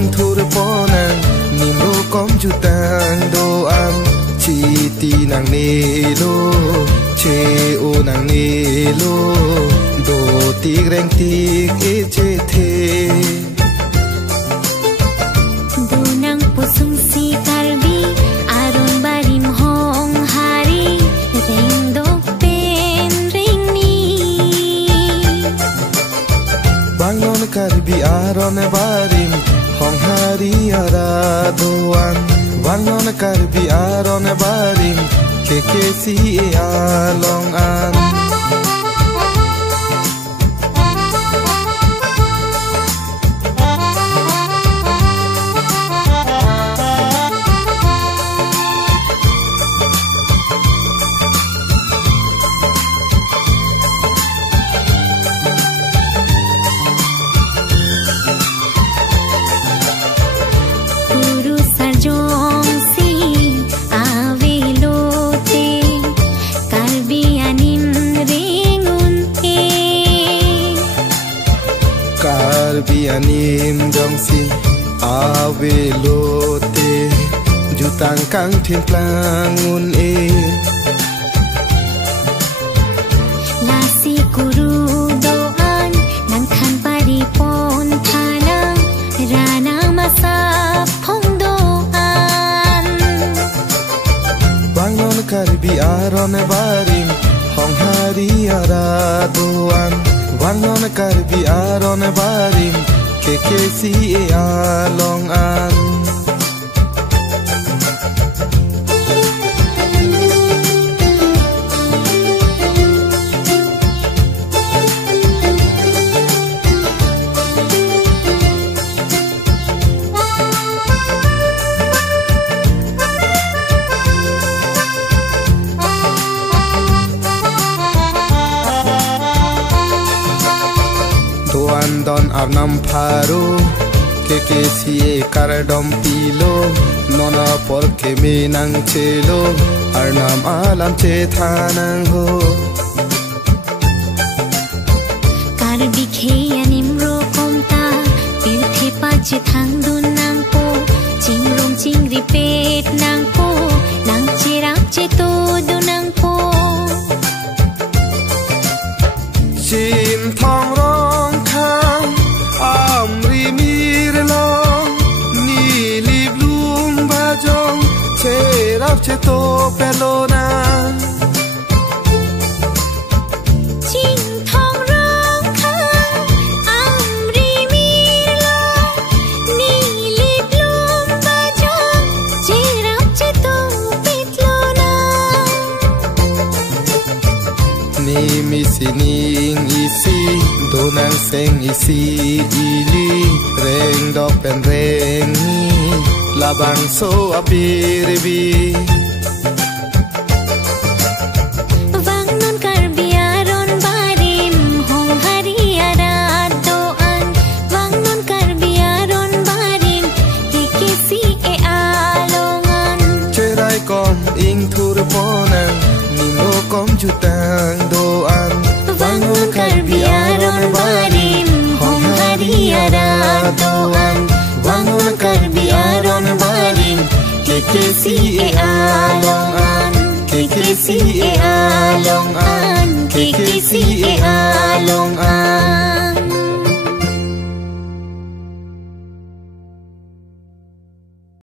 ing thur ponang nimro kom jutang doang chi ti nang nelo che o nang nelo do ti reng ti e che the do nang pusung si karbi aron barim hong hari reng dok pen ring ni bangon karbi aron barim hong hari ara doan bangon karbi aron barim keke si e along an bianim dong si ave lote jutang kang thiên plangun e la si kuru doan nang than pari pon thana rana masa phong doan bangon karbi aron barim hong hari ara doan bangon karbi aron barim keke si e along an don arnam pharu keke si karadom pilo nona por ke minang chelo arnam alam che thanang ho kar bikhe anim ro komta pil the pa che thang dun nang po ching rom ching ri pet nang po nang che rak che to du nang po chim thong rong khang amri mir long ni li blum ba jong che rap che to pelona ching thong rong khang amri mir long ni li blum ba jong che rap che to pelona ni mi sining isi donang seng isi ili reng dok pen reng ni labang so apirbi bangun karbi aron barim hong hari ara doan bangun karbi aron barim keke si e alongan cherai kom ing thur ponang nimro kom jutang doan bangun karbi aron barim hong hari ara doan bangun karbi aron barim keke si e alongan keke si e along